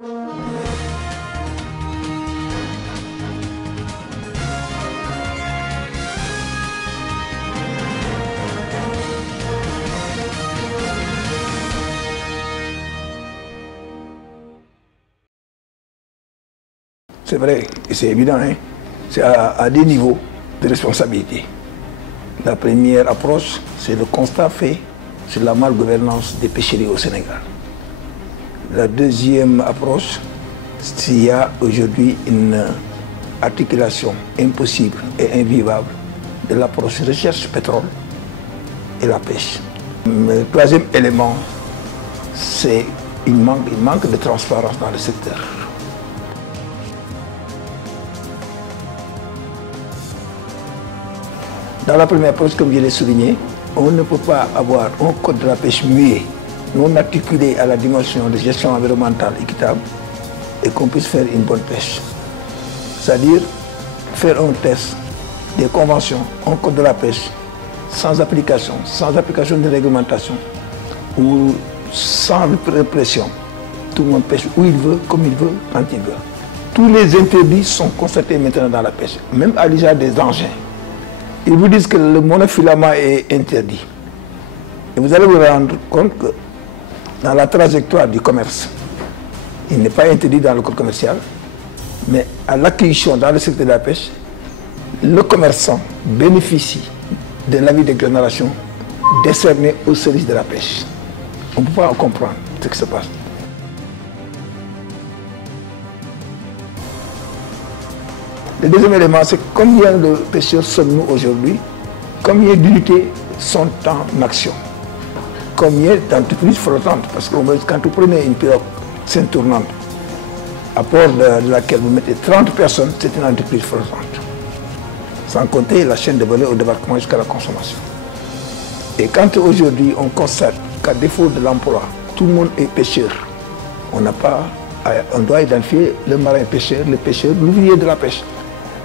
C'est vrai, et c'est évident, hein? C'est à des niveaux de responsabilité. La première approche, c'est le constat fait sur la malgouvernance des pêcheries au Sénégal. La deuxième approche, s'il y a aujourd'hui une articulation impossible et invivable de l'approche recherche pétrole et la pêche. Le troisième élément, c'est qu'il manque de transparence dans le secteur. Dans la première approche, comme je l'ai souligné, on ne peut pas avoir un code de la pêche muet, non articulé à la dimension de gestion environnementale équitable et qu'on puisse faire une bonne pêche. C'est-à-dire faire un test des conventions, un code de la pêche, sans application de réglementation ou sans répression. Tout le monde pêche où il veut, comme il veut, quand il veut. Tous les interdits sont constatés maintenant dans la pêche, même à l'usage des engins. Ils vous disent que le monofilament est interdit. Et vous allez vous rendre compte que dans la trajectoire du commerce, il n'est pas interdit dans le code commercial, mais à l'acquisition dans le secteur de la pêche, le commerçant bénéficie de l'avis d'exonération décerné au service de la pêche. On ne peut pas comprendre ce qui se passe. Le deuxième élément, c'est combien de pêcheurs sommes-nous aujourd'hui, combien d'unités sont en action, combien d'entreprises flottantes, parce que quand vous prenez une pirogue scène tournante, à bord de laquelle vous mettez 30 personnes, c'est une entreprise flottante, sans compter la chaîne de valeur au débarquement jusqu'à la consommation. Et quand aujourd'hui on constate qu'à défaut de l'emploi, tout le monde est pêcheur, on doit identifier le marin pêcheur, le pêcheur, l'ouvrier de la pêche.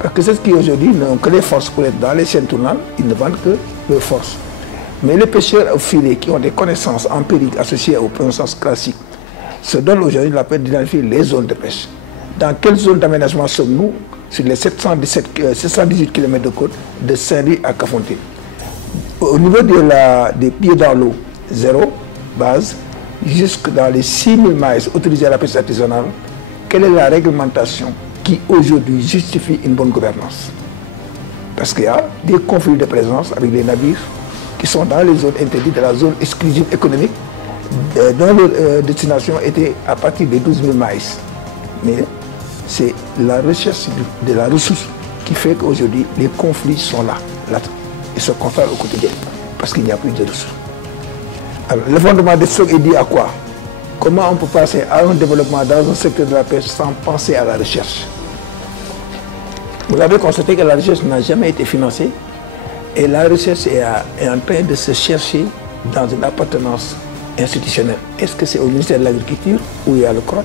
Parce que c'est ce qui aujourd'hui n'ont que les forces pour être dans les chaînes tournantes, ils ne vendent que leurs forces. Mais les pêcheurs au filet qui ont des connaissances empiriques associées aux connaissances classiques se donnent aujourd'hui la peine d'identifier les zones de pêche. Dans quelle zone d'aménagement sommes-nous sur les 718 km de côte de Saint-Louis à Kafountine? Au niveau des pieds dans l'eau, zéro, base, jusque dans les 6000 miles autorisés à la pêche artisanale, quelle est la réglementation qui aujourd'hui justifie une bonne gouvernance? Parce qu'il y a des conflits de présence avec les navires qui sont dans les zones interdites de la zone exclusive économique dont leur destination était à partir des 12 000 miles. Mais c'est la recherche de la ressource qui fait qu'aujourd'hui les conflits sont là. Ils se constatent au quotidien parce qu'il n'y a plus de ressources. Alors, le fondement des stocks est dit à quoi? Comment on peut passer à un développement dans un secteur de la pêche sans penser à la recherche? Vous avez constaté que la recherche n'a jamais été financée et la recherche est en train de se chercher dans une appartenance institutionnelle. Est-ce que c'est au ministère de l'Agriculture où il y a le CROT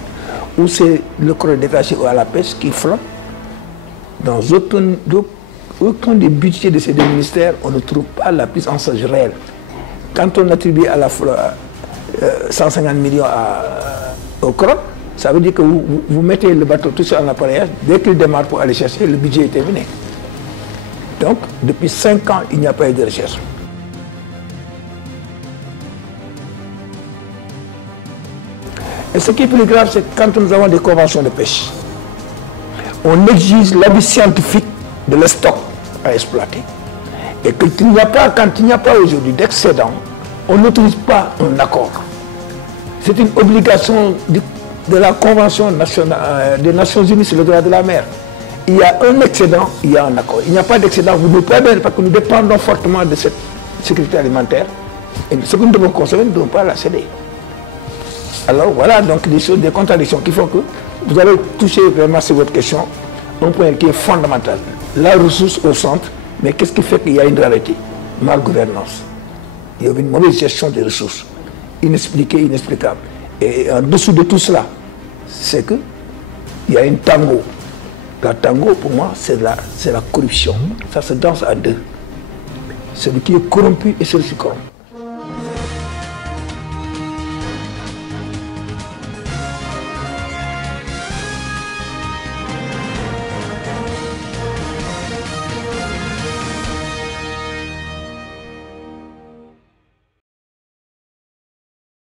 ou c'est le CROT détaché à la pêche qui flotte? Dans aucun des budgets de ces deux ministères, on ne trouve pas la prise en charge réelle. Quand on attribue à la flotte 150 millions au CROT, ça veut dire que vous mettez le bateau tout seul en appareillage, dès qu'il démarre pour aller chercher, le budget est terminé. Donc, depuis 5 ans, il n'y a pas eu de recherche. Et ce qui est plus grave, c'est quand nous avons des conventions de pêche, on exige l'avis scientifique de le stock à exploiter. Et quand il n'y a pas aujourd'hui d'excédent, on n'autorise pas un accord. C'est une obligation de la Convention des Nations Unies sur le droit de la mer. Il y a un excédent, il y a un accord. Il n'y a pas d'excédent, vous ne pouvez pas, parce que nous dépendons fortement de cette sécurité alimentaire. Et ce que nous devons consommer, nous ne devons pas la céder. Alors voilà donc des choses, des contradictions qui font que vous avez touché vraiment sur votre question un point qui est fondamental. La ressource au centre, mais qu'est-ce qui fait qu'il y a une rareté? Mal gouvernance. Il y a une mauvaise gestion des ressources, inexpliquée, inexplicable. Et en dessous de tout cela, c'est qu'il y a une tango. La tango, pour moi, c'est la corruption. Ça se danse à deux. Celui qui est corrompu et celui qui corrompt.